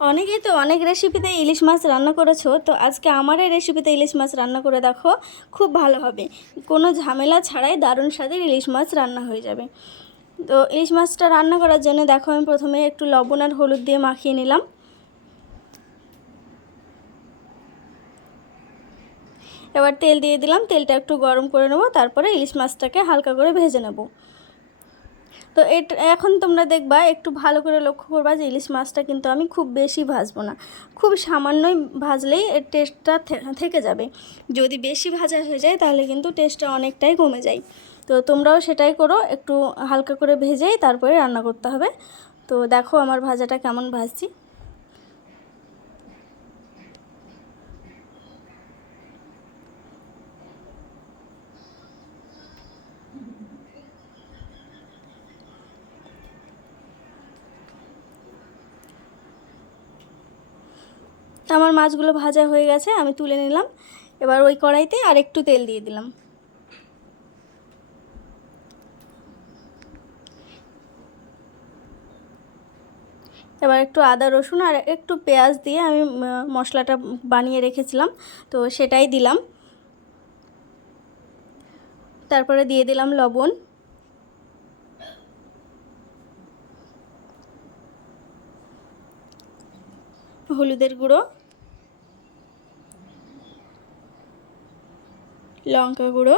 অনেকেই তো অনেক রেসিপিতে ইলিশ মাছ রান্না করেছো, তো আজকে আমার এই রেসিপিতে ইলিশ মাছ রান্না করে দেখো, খুব ভালো হবে। কোনো ঝামেলা ছাড়াই দারুণ স্বাদের ইলিশ মাছ রান্না হয়ে যাবে। তো ইলিশ মাছটা রান্না করার জন্য দেখো, আমি প্রথমে একটু লবণ আর হলুদ দিয়ে মাখিয়ে নিলাম। এবার তেল দিয়ে দিলাম, তেলটা একটু গরম করে নেব, তারপরে ইলিশ মাছটাকে হালকা করে ভেজে নেব। তো এটা এখন তোমরা দেখবা, একটু ভালো করে লক্ষ্য করবা যে ইলিশ মাছটা কিন্তু আমি খুব বেশি ভাজবো না, খুব সামান্যই ভাজলেই এর টেস্টটা থেকে যাবে। যদি বেশি ভাজা হয়ে যায় তাহলে কিন্তু টেস্টটা অনেকটাই কমে যায়। তো তোমরাও সেটাই করো, একটু হালকা করে ভেজেই তারপরে রান্না করতে হবে। তো দেখো আমার ভাজাটা কেমন ভাজছি। আমার মাছগুলো ভাজা হয়ে গেছে, আমি তুলে নিলাম। এবার ওই কড়াইতে আর একটু তেল দিয়ে দিলাম। এবার একটু আদা রসুন আর একটু পেঁয়াজ দিয়ে আমি মশলাটা বানিয়ে রেখেছিলাম, তো সেটাই দিলাম। তারপরে দিয়ে দিলাম লবণ, হলুদের গুঁড়ো, লঙ্কা গুঁড়ো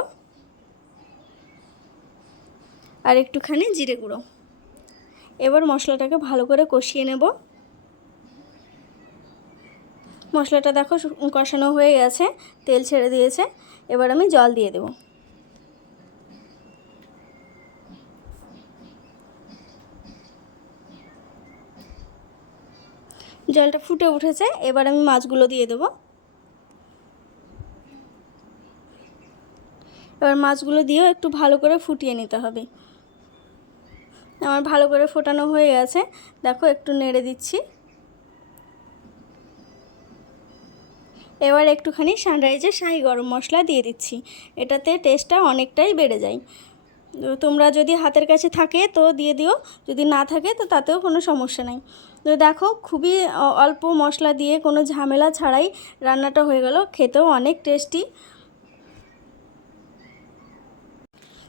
আর একটুখানি জিরে গুঁড়ো। এবার মশলাটাকে ভালো করে কষিয়ে নেব। মশলাটা দেখো কষানো হয়ে গেছে, তেল ছেড়ে দিয়েছে। এবার আমি জল দিয়ে দেব। জলটা ফুটে উঠেছে, এবার আমি মাছগুলো দিয়ে দেব। এবার মাছগুলো দিয়েও একটু ভালো করে ফুটিয়ে নিতে হবে। আমার ভালো করে ফোটানো হয়ে গেছে, দেখো একটু নেড়ে দিচ্ছি। এবার একটুখানি সানরাইজের শাহি গরম মশলা দিয়ে দিচ্ছি, এটাতে টেস্টটা অনেকটাই বেড়ে যায়। তোমরা যদি হাতের কাছে থাকে তো দিয়ে দিও, যদি না থাকে তো তাতেও কোনো সমস্যা নাই। তো দেখো খুবই অল্প মশলা দিয়ে কোনো ঝামেলা ছাড়াই রান্নাটা হয়ে গেল, খেতেও অনেক টেস্টি।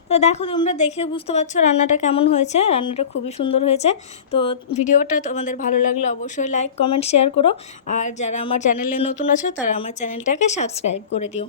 তো দেখো তোমরা দেখে বুঝতে পারছো রান্নাটা কেমন হয়েছে, রান্নাটা খুবই সুন্দর হয়েছে। তো ভিডিওটা তোমাদের ভালো লাগলে অবশ্যই লাইক কমেন্ট শেয়ার করো, আর যারা আমার চ্যানেলে নতুন আছো তারা আমার চ্যানেলটাকে সাবস্ক্রাইব করে দিও।